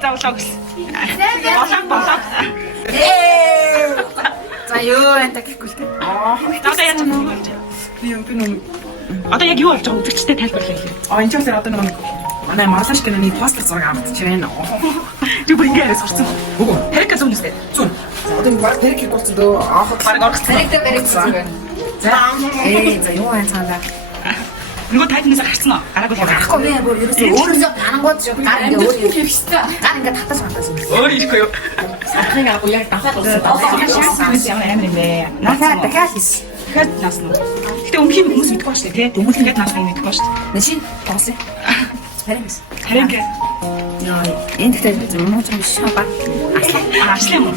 зовлоо гэсэн. Болог. За юу энэ гэхгүй л дээ. Одоо яаж юм бэ? Би юм. Одоо яг юу болж байгаа үзэгчтэй тайлбарлая хэлээ. Энэ ч үсэр одоо нэг манай маргааш киноны постэр зураг авчихж байна. Юу бүр ингэ яриас орсон. Үгүй. Хэрэг зүүн үстэй. Зүүн. Одоо энэ баг хэрэг болсон дөө аахад баг орсон. За за юу энэ цаана. Нөгөө тайзнаас гарсан уу? Гараагүй л Ахгүй би бүр ерөөсөө өөрөөсөө гарангууд шүү. Гар ингээ өөр юм хэрэгтэй. Гар ингээ татаж хатасан. Өөр ихгүй юу? Сахрын агуу яг дахиад болсон. Ямар амир юм бэ? Дахиад хийс. Дахиад наасна. Гэтэ өмнөх нь хүмүүс мэдгүй ба шүү дээ, тий? Өмнөх нь наасна мэдгүй ба шүү дээ. Нэшин тоосон. Харин. Харин Яа, энэ гэхдээ муу ч юм шиг ба. Ашлаа юм.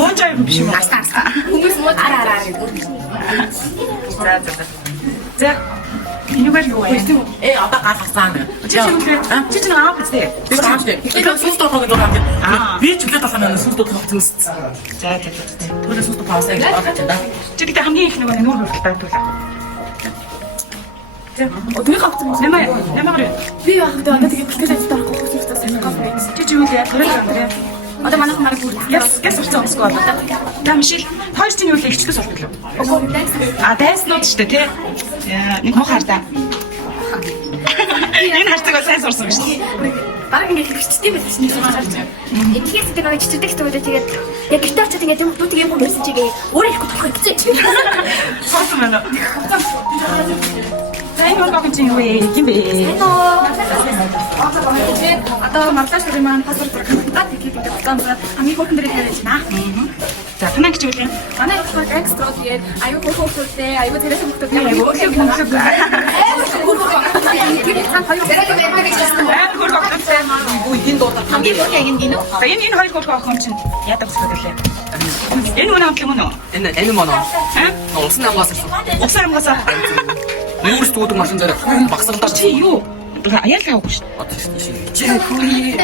Муу ч юм биш юм. Аслаа. Хүмүүс муу араа. За. Юугаар юу вэ? Одоо гаргасан. Чи чинь аа биз дээ. Би хааштай. Тэгэхээр сүлд тоохоо гэж байгаа юм. Би ч үлээд тахана сүлд тоохоо гэсэн. За. Тэгвэл сүлд тоохоо гэж байгаа. Чи гэдэг хамгийн их нөгөө нүүр хүртэл тайлбарлаа. За. Өдөр хавцсан юм. Нэмээ. Би яахдаа одоо тэгээ бэлтгэл ажиллаж байгаа хүмүүсээс санахгүй байна. Чи юу вэ? Тэрэг юм бэ? Одоо манайхан мараг бүр Гэс урцсан өмсгөө болоо. За Мишель, хоёр чинь юу вэ? Ихчлээс болдог юм. Дайснууд шүү дээ, тий? Яа, нэг мох хардаа. Энэ харцаг бол сайн сурсан биш үү? бараг ингэ хэрэгчтэй байсан чинь харж байна. Эдгээс тэр нэг чичдэг хэвээр тэгээд яг гэртээ очиод ингэ дүүтиг юм байсан чигээ өөрөө ихгүй болох гэж. Сонсон байна. Сайн хоног чинь юу юм бэ? Одоо марлаш тэр маань паспорт гад ихэд байгаа хамгийн хөөрхөн дээр тавьж байна. За танаа гэж үлээ. Манай ихтэй экстра тэгээд аюу хөөрхөнтэй аюу тэрээс хөвгтэй аюу хөөрхөн. Тэгээд цаан хоёр хөөрхөнтэй Үгүй дуудаа хамгийн хөөрхөн ингэ гинөө. За энэ хоёр хөөрхөн чинь яадаг зүйлээ. Энэ үнэ амтлаг үнэ. энэ моноо. Улсын амгаас ирсэн. Улсын амгаас Юурс туудаг машин зэрэг багсгалдаа чи юу? Аяал хавгүй шүү. Одоо чи хөөе.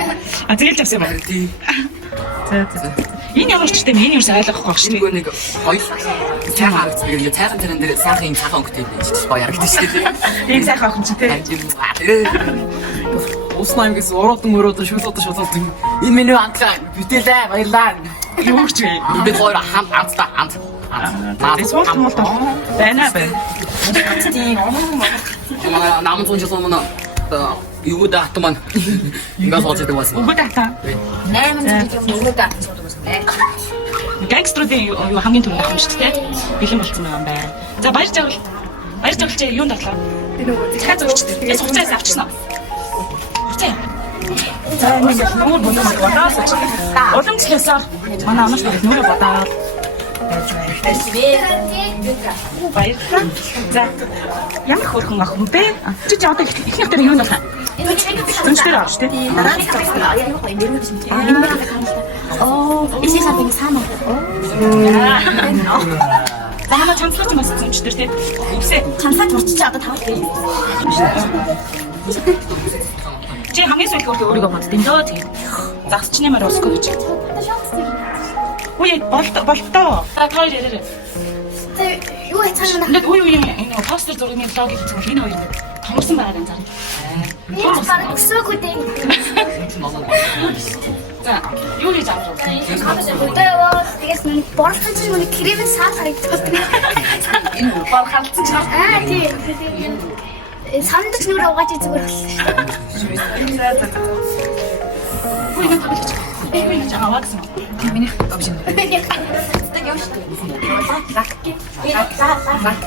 Зээлж авсан юм байна. Тий. За. Энэ ямар ч гэдэг нь энэ юус ойлгохгүй байх шүү. Нэг хоёр цаахан тэгээд цаахан тэрэн дээр сайхан цаахан өнгөтэй байж гоё ярагдаж шүү дээ. Ийм сайхан охин чи тий. Улсын аймгаас уруудан шуулуудан. Энэ миний антлаа бүтээлээ баярлаа. Юу ч вэ? Би хоёр хамт. Эсвэл томолтой байна. Тийм намын зүүн жил өмнө юу даат маань ингээс олж байсан. Үгүй дата. 8 жил өмнө даа суудаг байсан. Гангструудын юу хамгийн түрүүнд авах юм шүү дээ. Бэлэн болсон юм байна. За баяр жаргал чи юунд татлаа? Би нөгөө Дахиад зөвчтэй. Суцаас авчихсан уу? Суцаа. За нэг нүүр бодож байгаа. Уламжлалсаар манай онооч нүүр бодоод баярлалаа. За ямар хөөрхөн ах юм бэ? Чи одоо ихнийх дээр юу нөх? Зүнчтэй авч тий. дараа нь цогцсон. Яг юу юм бэ? Исээ сабын саамаа. За хамаа чамслаач бас зүнчтэй тий. Үсээ. Чамсаач урчиж одоо тавах гэж. Чи хамгийн сүүлд өөрийгөө боддیں۔ Дөө тий. Загсч нэмэр усгүй гэж. Үе болтоо. Та хоёр ярээ. Юу яцгаана? Нэг үе энэ постэр зургийн блог хийчихвэл энэ хоёр нэг томорсон байгаа юм зарим. Энэ бараг өсөөгүй дээ. За юу хийж авах вэ? Өдөө яваад тэгээс нэг борлон чинь нэг крем саад харагддаг. Энэ баг халтсан ч Аа тийм. Сандч нүрэ угааж зүгээр болсон. Үе нэг тавьчих. Энэ ч аваа гэсэн. Миний авшин. Так явж та.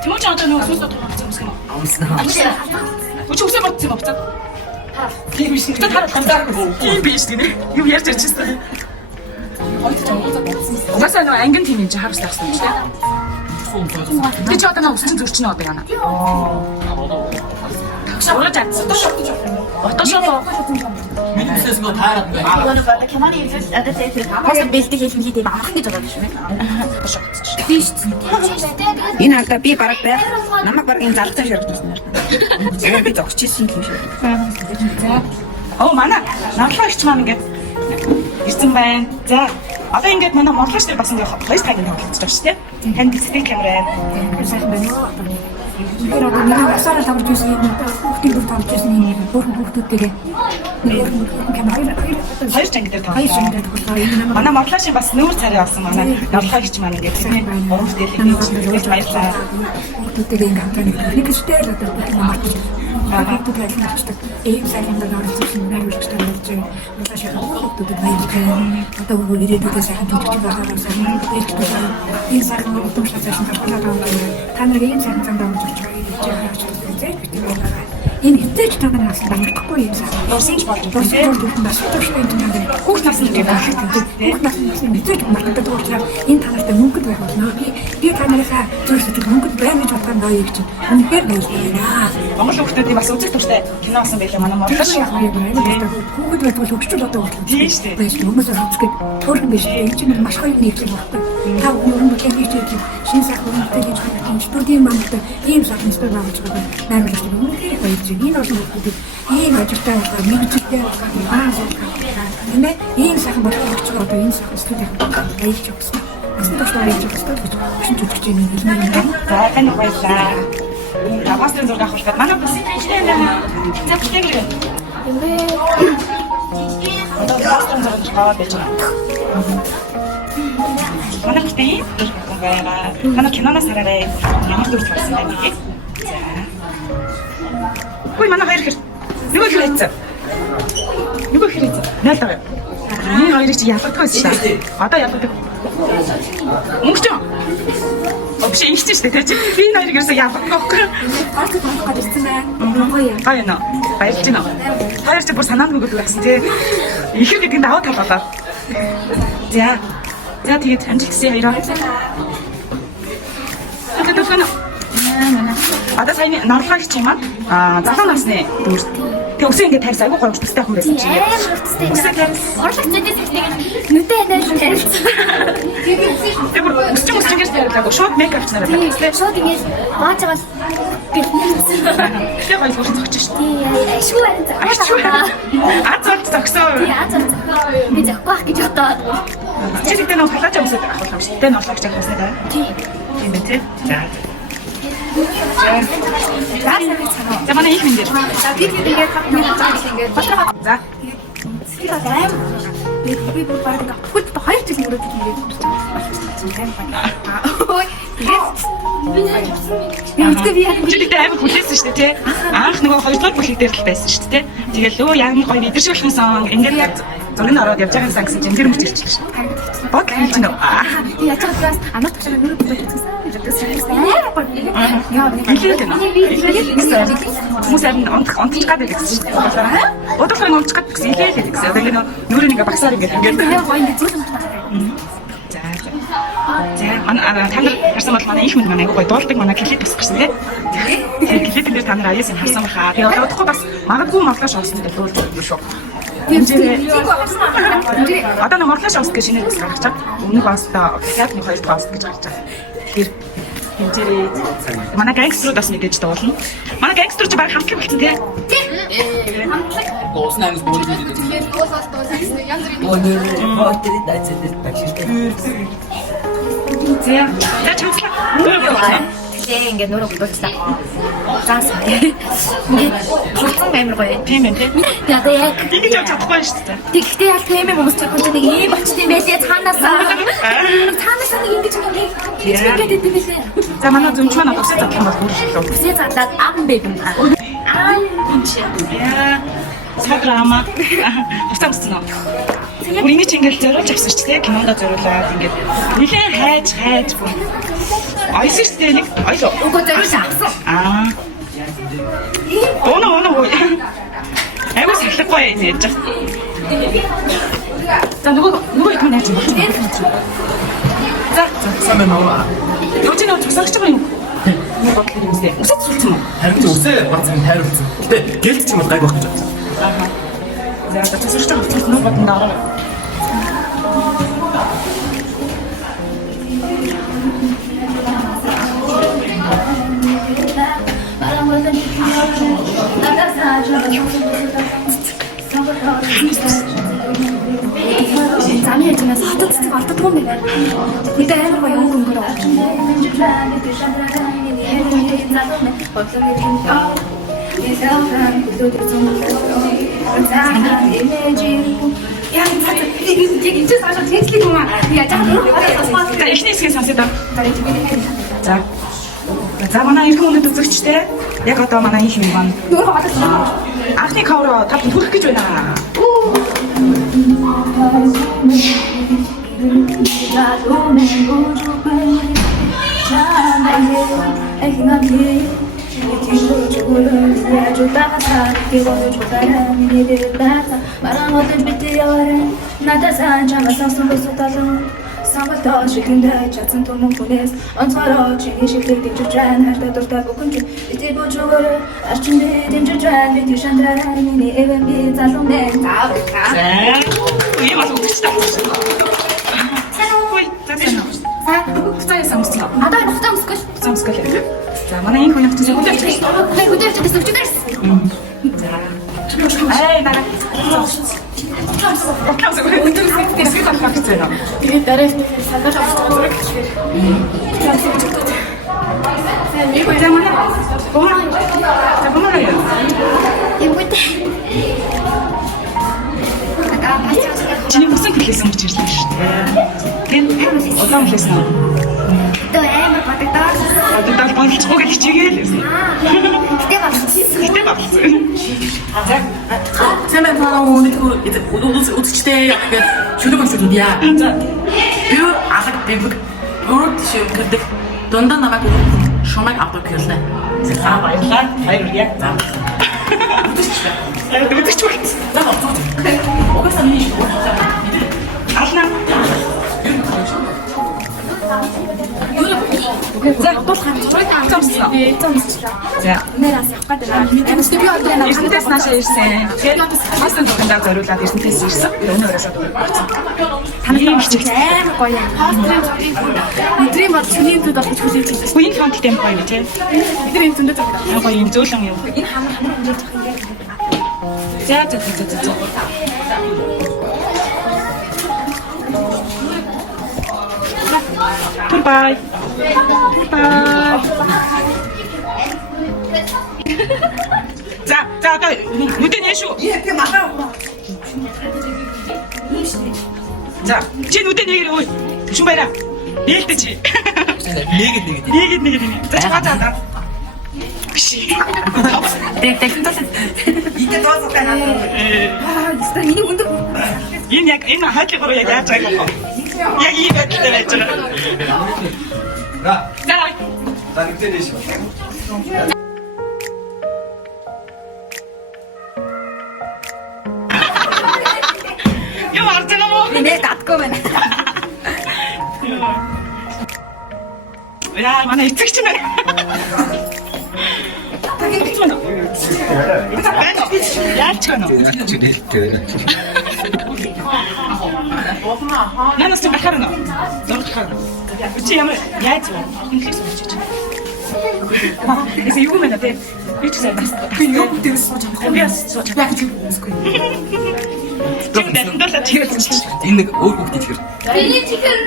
Тэмүүч одоо нөгөө сүнс дотор болсон юм шиг юм. Амснаа. Өч үсээ бодсон юм байна. Тийм биш. Тэ хараа. Тийм биш гинэ. Юу ярьж ирчихсэн. Угаасаа нөгөө ангин тийм юм чи харах тахсан юм чи тэ. Тэ чи одоо нөгөө өсчин зөрчин одоо яана. Ураж чадсан. Отошоо. Миний үсээс гоо таарад байна. Одоо кеманы хэлж одоо тэр хаваа бэлтэг хэлэн хийдэг амархан гэж бодож байна. Биш. Энэ алдаа би бараг байх. Намайг бараг энэ залцаа ширхсэн. Тэгээ би зогсчихсэн юм шиг. Оо манай намлагч маань ингээд ирсэн байна. За одоо ингээд манай монголч нар бас ингээд хоёр цагийн тоглож байгаа шүү дээ. Танд сэтгэл камера. Сайхан байна уу? Тэгэхээр одоо нэг асаараа тавж байсан юм уу? Хүүхдүүд тавж байсан юм уу? Хүүхдүүдтэйгээ Хоёр чанга дээр Хоёр тоглосон. шинээр тоглоо. Манай Морлашийн бас нүүр царай болсон манай норлогч маань ингээд тийм гурван дэлхийд баярлалаа. Хүүхдүүдтэйгээ ингээ хамтаа нэг гэжтэй л одоо бүх юм марч. Хүүхдүүд ажиллаж ийм сайханд оролцсон байгуулж тавьж маш их хүүхдүүд баярлалаа. Одоо бүгд ирээдүйдээ сайхан төлөвч байгааг сайн хэлж байна. Энэ сайхан удамшлаа сайхан талбараа та нар ийм сайхан зам давж байгаа гэж байна. Энэ хитэж байгаа нас байхгүй юм сайн. Дурсамж болж Бас хүүхдүүд бас төвшгүй юм байна. хүүхд насны гэж байна. Хүүхд насны хитэж маргадаг учраас энэ танартай мөнгөд байх болно. Би танараа зөвшөөрөх мөнгөд байна гэж бодсон даа юу гэж. Үнэхээр баярлалаа. Монгол хүүхдүүдийн бас үзэх туртай кино болсон байлаа манай Морлаш. Хүүхэд байдгүй хөгжил одоо болчихсон. Тийм шүү дээ. Байж хүмүүс үзгээд төрхөн биш. Энэ чинь маш гоё нэг юм байна. Та өөрөө кемич гэж шин сайхан үнэтэй гэж хэлсэн. Студийн мандтай ийм сайхан студи байгуулж байгаа. Найруулагч үнэхээр баярлалаа. Энэ олон хүүхдүүд ийм ажилтай байгаа мэдээлэлтэй нэмээ ийм сайхан болгож байгаа одоо энэ сайхан студи ажиллаж өгсөн. Асуулт тавьж өгсөн гэж шинж өгч байгаа юм хэлмээр юм. За тань баярлалаа. Аваастрын зураг авах хэрэгтэй. Манай бас ихтэй байна. За ихтэй. Одоо аваастрын зураг аваад байж байгаа. Манай ихтэй байгаа. Манай киноноос хараарай. Ямар дүр төрсөн байна гэх. За. Хөөе манай хоёр хэр. Нөгөө хэр хийцэн. Нөгөө хэр хийцэн. Найлаа. Энэ хоёрыг чи ялгадаггүй байсан шүү дээ. Одоо ялгадаг. Мөнгөч. Вообще их ч шүү дээ. Би энэ хоёрыг ерөөсөө ялгадаггүй байхгүй. Арт болох гэж ирсэн байна. Гоё. Гоё нөө. Баярлж байна. Хоёр ч бүр санаанд өгөх байсан тий. Ихэр гэдэг даваа талбалаа. За. За тэгээд амжилтсан хоёроо. Одоо сайн норлогч юм аа. Залуу насны дүр. Тэг өсөө ингэ тарьс айгуу гоё өстэй хүн байсан чи. Өсөө тарьс. Орлогч зэдээс ихтэйг нүдэ ханаад ярьсан. Тэг бүр өсч ингэж тарьлаагүй шууд мейкап ч нараа. Тийм шууд ингэж мааж байгаа гэлнэсэн. Тэг гоё бүр зогч шүү. Тийм ашгүй байна. Аа зогч зогсоо. Би захгүй ах гэж бодоод. Чи тэгтээ нөө халаач өмсөд авах юм шүү. Тэ норлогч авах юм даа. Тийм үү тий. За. За манай их мэндэр. За би тэгээд нэг ингэж батраа. За. Тэгээд аим. Би бүр баг хөт 2 жил мөрөд ингэж ой. Тэгээд би яг Жилдээ амар хүлээсэн шүү дээ тий. Анх нөгөө 2 дугаар бүлэг дээр л байсан шүү дээ. Тэгэл өө ямар гоё мэдэрч болох юмсан. Ингээд яг зургийг ороод явж байгаа юмсан гэсэн чинь тэр мөрч ирчихлээ шүү. Бог хэлж нөө. би яаж чадвас анаа тагшаа нүрэ бүтээсэн. Хүмүүс амин онцч гадаг гэсэн шүү дээ. Удахгүй онцч гадаг гэсэн илээ л гэсэн. Тэгээд нүрээ ингээ багсаар ингээд Яг гоё ингэ зүйл юм. За манай та нар харсан бол манай их мэд манай гоё дуулдаг манай клип бас гарсан тий. Тэгээд клипэн дээр та нар аяасан харсан баха. Тэгээд удахгүй бас магадгүй моглоош олсон гэдэг дуулж байгаа шүү. Одоо нэг моглоош олсон гэж шинээр бас гаргаж чад. Өмнөх оостоо яг нэг 2 ост гэж гаргаж чад. Тэгэхээр хэмжээрээ манай гангстерууд бас мэдээж дуулна. Манай гангстерууд ч баг хамтлаг болчихсон тий. Голос наймс бууж байдаг. За чамслаа. Тэгээ ингэ нүрэ бүтээсэн. Заасан. Ингээ хурцсан амар гоё. Тийм ээ тий. Яг яг Ингэж явж чадахгүй шүү дээ. тэгтээ яг тийм юм хүмүүс ч нэг ийм очсон байлээ цаанаасаа. Цаанаасаа нэг ингэж ингэж идэв билээ. За манай зөвч маань усаа задлах юм бол бүр шүү. Үсээ задлаад ам бэбэн. Яа. Садрама. Хавцаамсан уу? Бүр ингэ ч ингээл зориулж авсан ч тий кинондоо зориулаад ингээд нэлээд хайж бүр. Айсс тий нэг ойлоо. Угоо зориулж авсан. Аа. Оо. Айгуу сахлахгүй нээж. За нөгөө их нээж. За Сайн байна. юу ч нэг цогсогч байгаа юм. Нэг бодлоо юм зү. Усаа цулсан уу? Харин үсээ бацсан тайруулсан. Гэтэ гэлт ч юм бол гайг байх гэж байна. За цогсогч байгаа учраас нөгөө бодлоо даа. Замын хэмжээс хатад цэцэг алддаггүй юм байна. Мэдээ амар гоё өнгөрөө. За эхний хэсгийг сонсё доо. За. За манай их хүндэд үзэгчтэй. Яг одоо манай их юм байна. Анхны кавроо тав хүрэх гэж байна. Самбатаа шигүндээ чадсан түмэн хүнээс онцгороо чиний шиглэг дэмжиж байна хайртай дуртай бүхэн чи ити бочгоор арчиндээ дэмжиж байна би шантраа миний эвэн би залуу мэн таа. За. Ийм бол үзэгчтэй. Ой, зацсан. Цаая самсгаа. Надад нухтаа өмсгөл. Самсгаа. За манай их хүн явчихсан хүлээж байна. Хөдөлж чадсан өчигдэрс. Ай нара. Отлоосоо өндөрсөн тэсгэл болох гэж байна. Тэгээд дараагийн сагаар авч зураг хийхээр. За манай бомаа. Эвгүй. Чиний бүсэн хэлсэн гэж ярьсан шүү дээ. Тийм. Удаан хэлсэн. Тэ амар батдаг. Одоо болж байгаа гэж чигээл. Тэ багчсан. За. Сайн байна уу? Үзэгчтэй яг шүлэг өнсөлдөө. За. Би алаг бибг өрөд шивгдэг. Дундаа намайг шумаг авдаг хэлнэ. За баярлалаа. Баярлалаа. За. Яг үзэж байна. За боцоо. Угаасаа миний шүү. Ална. За дуулах зургийг авчихсан. За. Нэрас явах гэдэг. Энэ студио одоо энэ Эрдэнэс наашаа ирсэн. Тэгээд хасан дундаа зориулаад Эрдэнэс ирсэн. Өнөөөрөөсөө дуулсан. Танай хичээл амар гоё юм. Хострын зургийг өдрийн бод шүний төд авах хүлээж байна. Queen Font гэм гоё үү те. Бид энэ зөндөө зураг. Гоё юм зөөлөн юм. Энэ хамар хэмжиж байгаа юм. За. Goodbye. За одоо нүдэн яшгүй. Тийм махаа. За чи нүдэн нэгээр ой. Түшин баяра. Нээлтэ чи. Нэгэд. За. Тэг. Итэ доосоо надад. Яста миний хүнд Энэ хайдлыг яг яаж байгаа юм. Яг ийм байдлаар байж байгаа. За. 나 늑대 대신. Юу арцгаа мó? нэ татгүй байна. Яа, манай эцэгч байна. Эцэгч байна. Яач гэнэ? Нанаас бахарна. Зурхаа. Чи ямар яаж вэ? Инхээс болчих. Эсэ юу мэнэ тэ? Би ч сайн бас. Би юу дэвс сууж байгаа. Би сууж байгаа гэж үзгүй. Энэ нэг өөр бүгд итгэр. Миний чихэр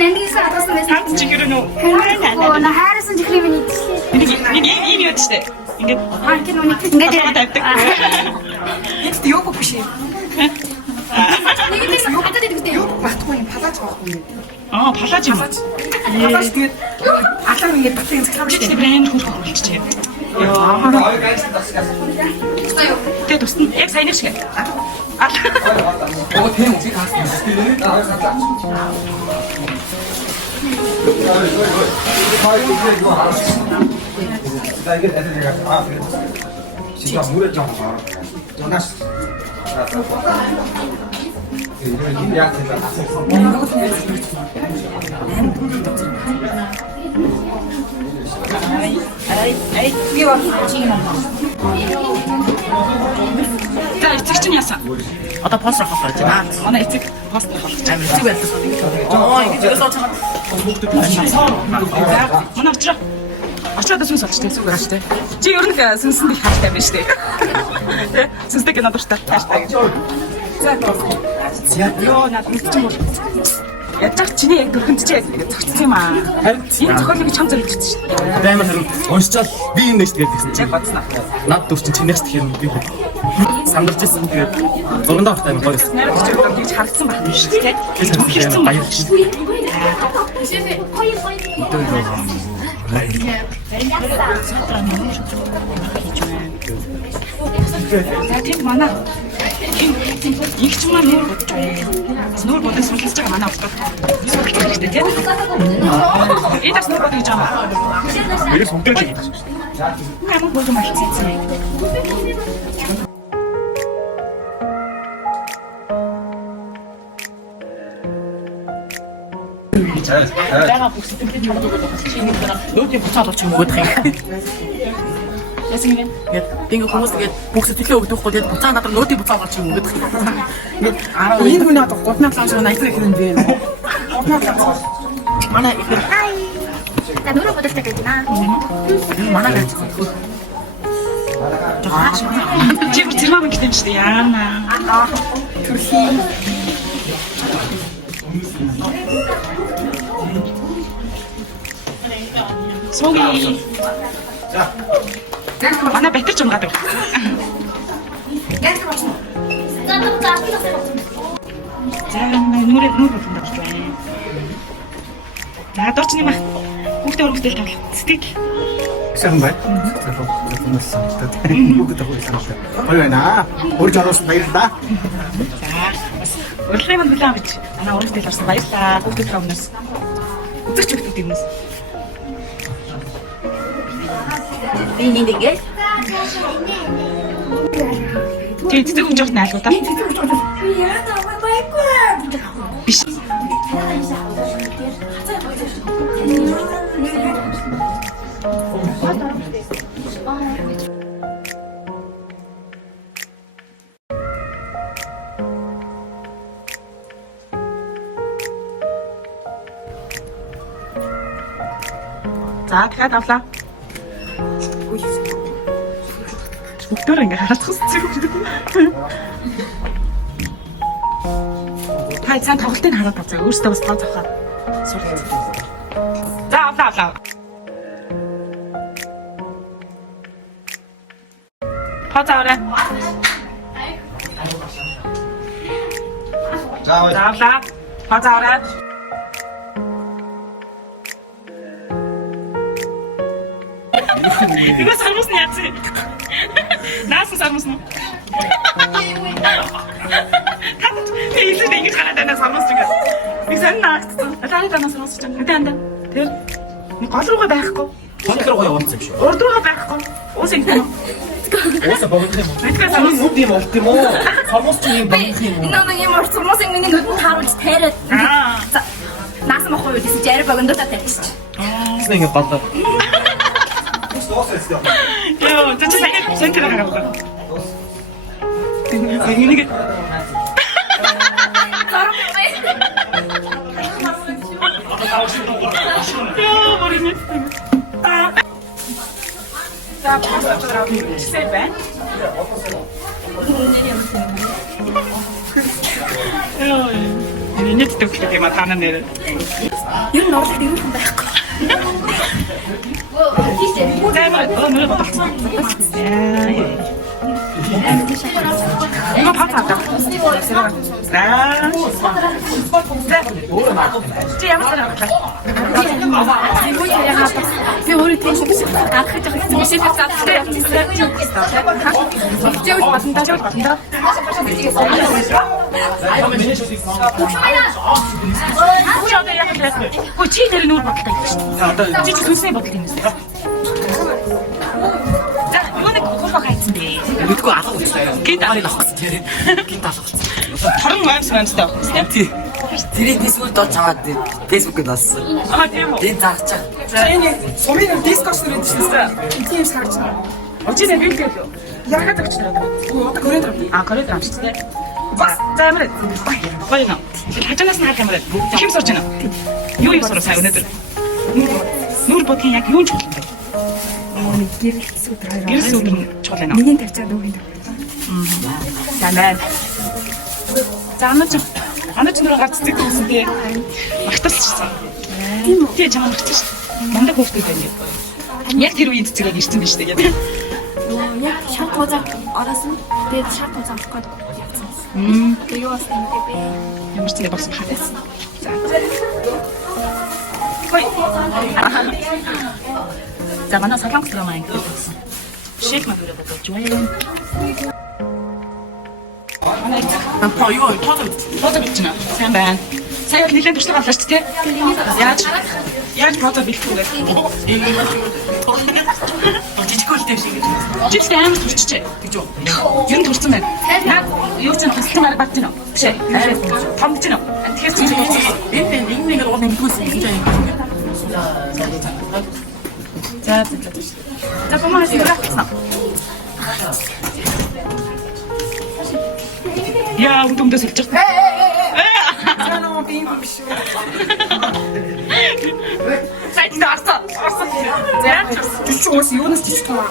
нандинсан атгасан байсан. Ханц чихэр нөө. На хайрсан чихрийн миний Нэг ийм юм штэ. Ингээд маркет нүг ингэж тавьдаг. Эцэд юу биш юм. нэг тийм хатад идэгтэй. Батгүй юм палаж байхгүй юм. Аа, палаж юм. Палаж тэгээд алар ингэ батын цахам Чи шүү. брэнд хөрөх болчихжээ. Яа. 아, 가이스 다스가스. Тэгээ тусна. Яг сайн шиг. 어, 대형 혹시 갔어? 나 갔다. 이거 알았어. 나 이게 애들 내가 그래. 진짜 물에 좀 봐. 전화했어. 이거 힘이야. За эцэг чинь яасан? Одоо пост авах гэж байна. Манай эцэг пост болгож байгаа. Зүг байлаа. Оо, ингэ зүгээс очих. Манай очроо. Очроо дэсүнс олж тэ зүг гарч тэ. Чи ер нь сүнсэнд их хайртай байна шүү дээ. Сүнстэй кино дуртай хайртай гэж. За. Яа, наад мэдчих юм бол. Ядчих чиний яг дөрхөндчээ зогцсон юм аа. Харин Энэ зохиолыг чам зориулж чинь. амар харин уншчаад би юм нэж тэгээд гэсэн Яг чинь. бодсноо. Над дүр чинь чинээс тэгэхээр би сандарч ирсэн тэгээд зургандаа багтаа амар гоё. Нарийн чөлөөг гэж харагдсан байна шүү дээ. Түн хэрсэн Баяр байна. шүү. За тийм манай их ч маань нүүр бодож байна. Нүүр бодож судалж байгаа манай автод. Судалж байгаа хэрэгтэй тийм. Эдас нүүр бодож байгаа. Нэрс бүгдээ шиг. Ямар бодож малцсан. Яга бүгд сэтгэлд юм болдог болох чинь нүүдийн буцаад олчих юм өгөх юм. Яасан юм бэ? Ингээ хүмүүс тэгээд бүх сэтгэлээ өгдөхгүй тэгээд буцаа надад нүүдийн буцаа олчих юм өгөх юм. Ингээ 12 хүн надад 3000 лааш найтар их юм бэ. Манай их 나 노래 부를 때가 있구나. манай гэж. Чи зэмаа гэдэг юм шүү дээ. Яана. Соги. Манай байтар ч юм гадаг. За нүрээ нүүр бодсон даа. Надад ч юм аа. Хүүхдээ өргөдөл тавлаа. Стик. Сайн бай. Бүгд авах юм. Гоё байна. Урьж оруулсан баярлалаа. Урилгын манд хүлээн авч. Манай урилгын авсан баярлаа. Хүүхдээ тавнаас. Үзэж өгдөг юмс. 네네네. Тэг цэцэг хүн жоох найлгуу та. 야나 왜 말거야? Биш. За дахиад авлаа. Бүгдөө ингээ харацсан зүг. Та цаан тоглолтыг хараад байгаа. Өөрөөсөө бас тоо завхаа. Сурал. За авлаа. Тоо завраа. За За авлаа. Тоо завраа. 이거 삶았니 야지? 나왔어 삶았어. 다 이제 이게 잘하다 삶았어 지금. 이거 잘 나왔어. 잘하다 나 삶았어 지금. 안돼. Тэр голруугаа байхгүй. Тонхроо гоё явуулсан юм шүү. Урдуугаа байхгүй. Уус ингэсэн. Уусаа богдох юм уу? Мэдээ Хамгийн 삶ас. нүд юм болт юм уу? Хамус ч юм богдох юм уу? 너는 이 머리 somos en ningún 하루지 테레. Аа. 자, 나스 먹고 여기 진짜 애를 먹은 듯 같아. Тэснэ ингэ бодлоо. Йоо, чи сайн сайн тэр гараа бодлоо. Энийг Йоо, 머리는. 자, просто себе. Йоо, энэ ч төгсөж юм аа нэр. Юу нөрлөд юу юм байхгүй. 노래 봤어. 이거 봤다. 아. 지 양말 봤다. Би өөрөө тийм шиг гарах гэж байгаа юм шиг цаавчтай явчихсан. Тэгвэл болондоо болондоо. Чамд яг л. Өө чи тэр нүүр бодлоо юм шүү. Чи сүнсний бодлоо юм шүү. За, юуныг гоо гайцсан бэ? Мэдгүй алга болчихлаа. Гинт алга авах гэсэн. Гинт алга болчихсон. Торон ваймстай. Тий. Тэрийг дисcord доо чаваад Facebook-д бассан. Аа тийм үү. Тэн зарчаа. За энэ сумын дискорд дээр дэжсэн. Тийм шаарч. Очиж нэг л яагаад гэж байна? Коридор. Коридор авчихсан. Бас замраа. Гоё нэ. Хажуунаас нь харах юм байна. Хэм сурч байна. Юу юм сурах сайн өнөөдөр. Нүүр бодгийн яг юу ч болов. Гэрс үдрэн чул байна. Миний тавьчаад өгөх юм. За нэ. За амч. Ана ч нөр гарц цэцэг гэсэн тий. Магтаалчихсан. Тийм үү? Тий чамаа магтаж. Мандаа хөөхтэй байна. Яг тэр үед цэцэг ирсэн биз дээ гэдэг. Яг шат гозаа ороосон. Тэгээд шат гозаа авах гээд явсан. Тэгээд юу болсон юм бэ? Ямар ч зүйл болсон хатаас. За. Хой. За манай Солонгос руу маань гэсэн. Шейк мадураа бодож байна. 나 이거 터져. Фото бичнэ. Сайн байна. Сая нэлээд туршлага авлаа ч тий. Яаж фото бэлтгэв вэ? 지지컬 때 шиг. Жилдээ амар турчжээ. Гэж юу? Ер нь турсан байна. Наад юу ч туссан арга бат тийм үү? Биш ээ. Том тийм үү? Тэгэхээр чи энэ нэг нэг нэггүйс гэж юм. За за помогай сюда. Яа, үнтэмдээ сэлж байна. Сайдаа арсан. За. Чи ус юунаас ч юм аа.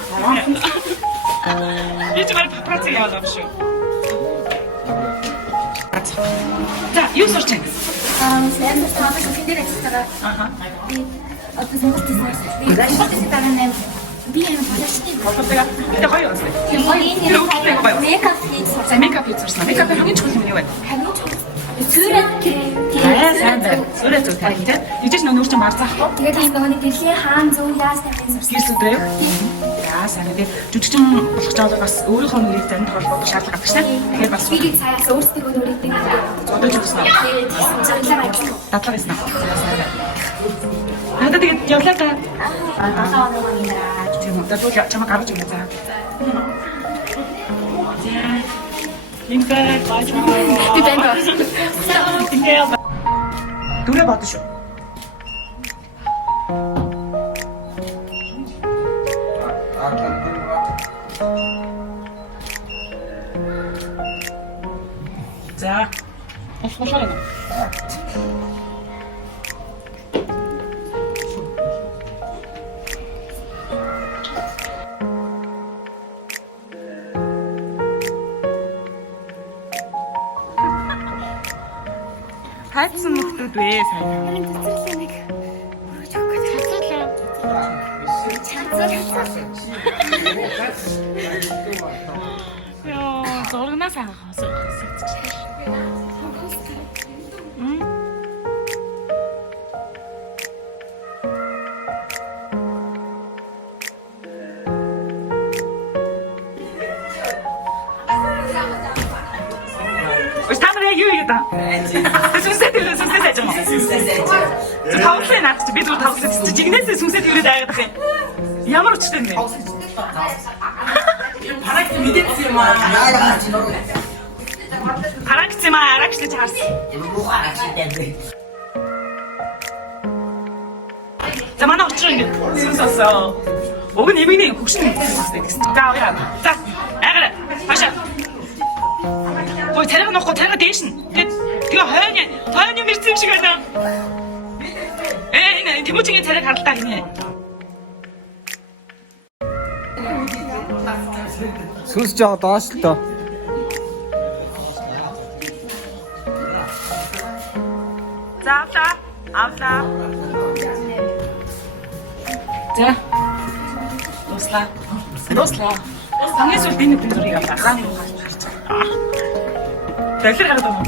Яж мар папарацци яваад авш шүү. За, юу сурч байна? Сайн таамаг шинээр ажиллагаа. Аха. Одоо сонирхолтой. Тэгээд дараа нь би энэ флешний Фототойгоо тэ гоё юм. мейкап хийж За мейкап хийж сурсан. Мейкап хамгийн чухал юм юу вэ? Сайн байна. Сүрэ зүг тань тэ. Тэгэж нөр чинь мар заахгүй. тэгээд ийм нэг дэлхийн хаан зөв яаж тавьсан юм. Гэрс өдрөө. Яа сайн дээ. Жүжигчин болох ч бол бас өөрийнхөө нэрийг зарим холбоотой шаардлага гардаг шээ. Тэгэхээр бас Би цаас өөрсдөө нүрийдэг. одоо ч гэсэн Зөвлөмж ажиллах. дадлага хийсэн. Надад тэгээд явлаа та. Аа оноо юм аа. Тийм үү. Тэгвэл чамаа гаргаж өгнө за. Инфэ бааж байна. Би бэнт. Ингээд дүрээ бодсон шүү. За. Ашиглаа. Хайцсан нөхдүүд вэ сайн. Яа, зургнаас авах. Ось та нарыг юу юм да? Сүнсэт байж юм уу? Тавлаа наад би зүгээр тавлаа жигнэсээ сүнсэт ирээд айгаад их. Ямар учиртай юм бэ? 바닥 미대지 마. Харагц юм аа, арагч гэж харсан. За манай очроо ингэ сүнс осоо. Уг нь эмэгний хөгшин гэсэн. За яа. За агар. Хашаа. Ой царайг нуухгүй царайг дээш нь. Тэгээ хойны мэрцэн шиг байна. Энэ Тэмүүжингийн царайг харлаа гинэ. Сүнс жоо доош л доо. За авлаа. За. Дуслаа. Хамгийн сүүлд энэ бүлгэрийг авлаа. Дэлгэр хараад байна.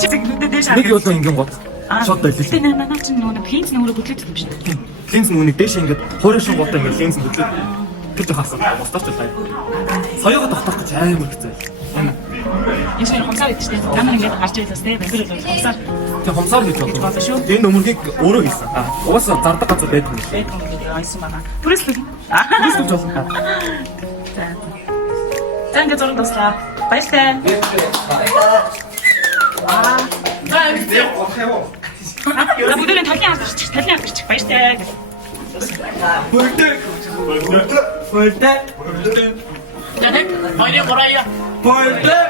Чи зэгнүүдээ дээш хараад. Нэг юу ингэн гот. Шот байлээ. Тэ наа чи нөгөө линз нөгөө бүтлээд юм шиг. Линз нүуний дээш ингээд хуурай шиг гот ингээд линз бүтлээ. Тэр жахасан. Бостарч байлаа. Соёогоо тогтоох гэж амар хэцүү. Энэ шиг хомсаар идчихтэй. Камер ингээд гарч ийлээс тэ бэлгэр бол хомсаар. Тэг хомсоор гэж Болно бодлоо. шүү. Энэ өмнөгийг өөрөө хийсэн. Угаасаа зардаг газар байдаг юм шиг. Бэдэн гэдэг айсан байна. Түрээслэг. Тэрс л болно. За ингээд зураг туслаа. Баяртай. За бүдэрийн талын аль гарчих. Баяртай. 나는 어디 뭐라요? Болтой.